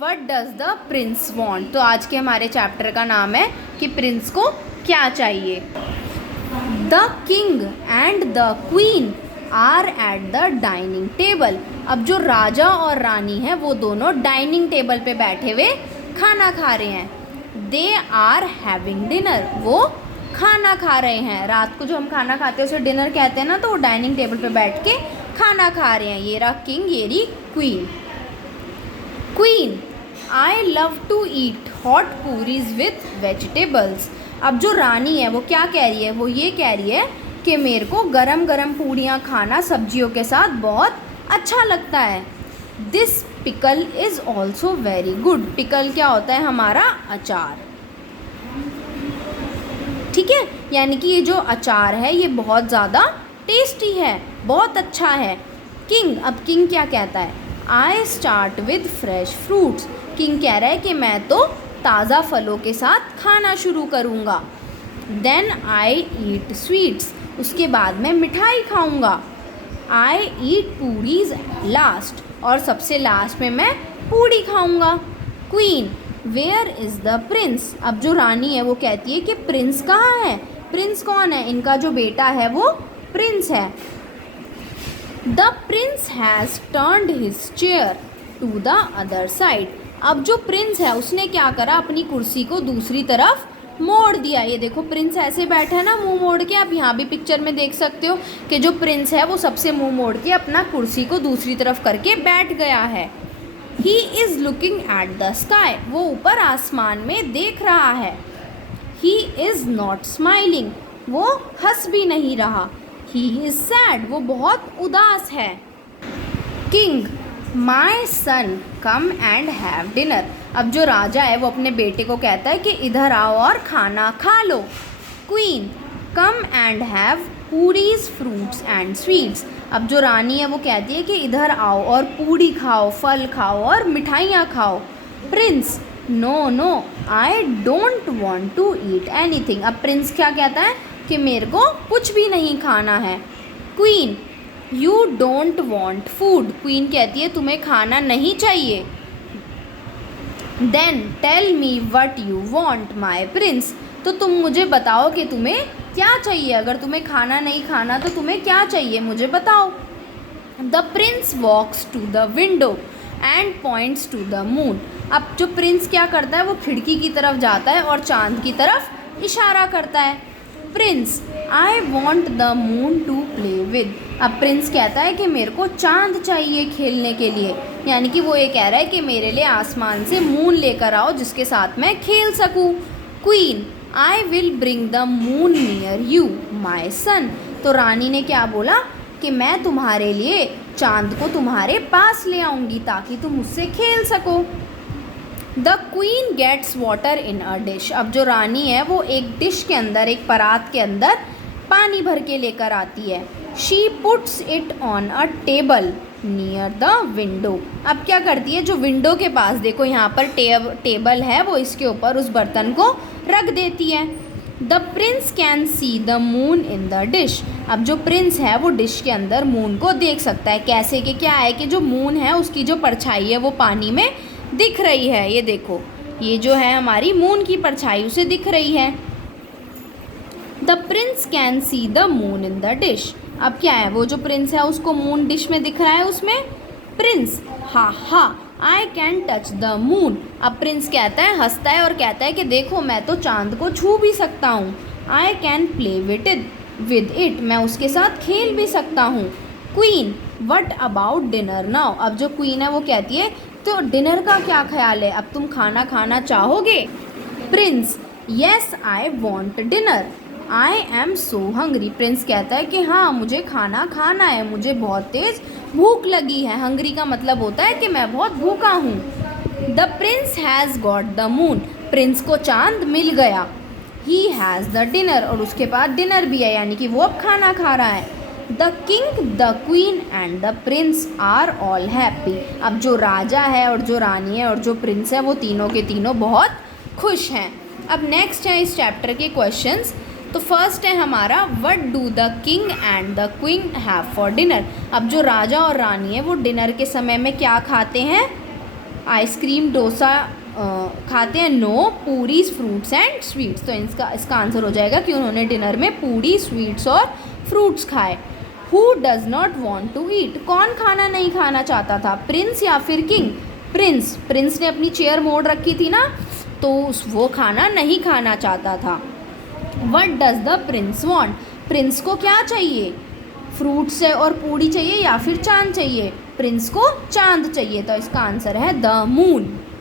What does the Prince want. तो आज के हमारे चैप्टर का नाम है कि प्रिंस को क्या चाहिए। The king and the queen are at the dining table. अब जो राजा और रानी है वो दोनों डाइनिंग टेबल पे बैठे हुए खाना खा रहे हैं। दे आर हैविंग डिनर, वो खाना खा रहे हैं। रात को जो हम खाना खाते हैं उसे डिनर कहते हैं ना, तो वो डाइनिंग टेबल पे बैठ के खाना खा रहे हैं। ये रहा किंग, ये रही queen. Queen, I love to eat hot puris with vegetables. अब जो रानी है वो क्या कह रही है, वो ये कह रही है कि मेरे को गरम गरम पूड़ियाँ खाना सब्जियों के साथ बहुत अच्छा लगता है। This pickle is also very good. Pickle क्या होता है, हमारा अचार, ठीक है। यानी कि ये जो अचार है ये बहुत ज़्यादा टेस्टी है, बहुत अच्छा है। किंग, अब किंग क्या कहता है, I start with fresh fruits. King कह रहा है कि मैं तो ताज़ा फलों के साथ खाना शुरू करूँगा। देन आई ईट स्वीट्स, उसके बाद मैं मिठाई खाऊँगा। आई ईट पूरीज लास्ट, और सबसे लास्ट में मैं पूड़ी खाऊँगा। Queen, where is the prince. अब जो रानी है वो कहती है कि प्रिंस कहाँ है। प्रिंस कौन है, इनका जो बेटा है वो प्रिंस है। The prince has turned his chair to the other side. अब जो प्रिंस है उसने क्या करा, अपनी कुर्सी को दूसरी तरफ मोड़ दिया। ये देखो प्रिंस ऐसे बैठा है ना, मुंह मोड़ के। आप यहाँ भी पिक्चर में देख सकते हो कि जो प्रिंस है वो सबसे मुंह मोड़ के अपना कुर्सी को दूसरी तरफ करके बैठ गया है। He is looking at the sky, वो ऊपर आसमान में देख रहा है। ही इज़ नॉट स्माइलिंग, वो हंस भी नहीं रहा। ही इज़ सैड, वो बहुत उदास है। King, my son come and have dinner. अब जो राजा है वो अपने बेटे को कहता है कि इधर आओ और खाना खा लो। Queen, come and have puris fruits and sweets. अब जो रानी है वो कहती है कि इधर आओ और पूड़ी खाओ, फल खाओ और मिठाइयाँ खाओ। Prince, no no, I don't want to eat anything. अब प्रिंस क्या कहता है कि मेरे को कुछ भी नहीं खाना है। Queen, you don't want food. Queen कहती है तुम्हें खाना नहीं चाहिए। Then tell me what you want my prince. तो तुम मुझे बताओ कि तुम्हें क्या चाहिए। अगर तुम्हें खाना नहीं खाना तो तुम्हें क्या चाहिए, मुझे बताओ। The prince walks to the window and points to the moon. अब जो प्रिंस क्या करता है वो खिड़की की तरफ जाता है और चांद की तरफ इशारा करता है। Prince, I want the moon to play with. अब प्रिंस कहता है कि मेरे को चांद चाहिए खेलने के लिए। यानी कि वो ये कह रहा है कि मेरे लिए आसमान से मून लेकर आओ जिसके साथ मैं खेल सकूं। Queen, I will bring the moon near you my son. तो रानी ने क्या बोला कि मैं तुम्हारे लिए चांद को तुम्हारे पास ले आऊँगी ताकि तुम उससे खेल सको। The queen gets water in a dish. अब जो रानी है वो एक डिश के अंदर, एक परात के अंदर पानी भर के लेकर आती है। She puts it on a table near the window. अब क्या करती है, जो विंडो के पास देखो यहाँ पर टेबल है, वो इसके ऊपर उस बर्तन को रख देती है। The Prince can see the moon in the dish. अब जो प्रिंस है वो डिश के अंदर मून को देख सकता है। कैसे कि क्या है कि जो मून है उसकी जो परछाई है वो पानी में दिख रही है। ये देखो, ये जो है हमारी मून की परछाई उसे दिख रही है। The Prince can see the moon in the dish. अब क्या है, वो जो प्रिंस है उसको मून डिश में दिख रहा है उसमें। प्रिंस, हा हा, I can touch the moon. अब प्रिंस कहता है, हंसता है और कहता है कि देखो मैं तो चांद को छू भी सकता हूँ। I can play with it, मैं उसके साथ खेल भी सकता हूँ। Queen, what about dinner now. अब जो क्वीन है वो कहती है तो डिनर का क्या ख्याल है, अब तुम खाना खाना चाहोगे। Prince, yes I want dinner, I am so hungry. Prince कहता है कि हाँ मुझे खाना खाना है, मुझे बहुत तेज़ भूख लगी है। हंग्री का मतलब होता है कि मैं बहुत भूखा हूँ। The prince has got the moon. Prince को चांद मिल गया। ही हैज़ द डिनर, और उसके बाद डिनर भी है, यानी कि वो अब खाना खा रहा है। The king, the queen and the prince are all happy. अब जो राजा है और जो रानी है और जो प्रिंस है वो तीनों के तीनों बहुत खुश हैं। अब नेक्स्ट है इस चैप्टर के क्वेश्चंस। तो फर्स्ट है हमारा, what do the king and the queen have for dinner. अब जो राजा और रानी है वो डिनर के समय में क्या खाते हैं। आइसक्रीम डोसा खाते हैं? No, puris fruits and sweets. तो इसका आंसर हो जाएगा कि उन्होंने डिनर में पूरी, स्वीट्स और फ्रूट्स खाए। Who does not want to eat? कौन खाना नहीं खाना चाहता था, प्रिंस या फिर किंग? प्रिंस ने अपनी चेयर मोड़ रखी थी ना, तो वो खाना नहीं खाना चाहता था। What does the Prince want? Prince को क्या चाहिए? फ्रूट से और पूड़ी चाहिए या फिर चांद चाहिए? प्रिंस को चांद चाहिए, तो इसका आंसर है द मून।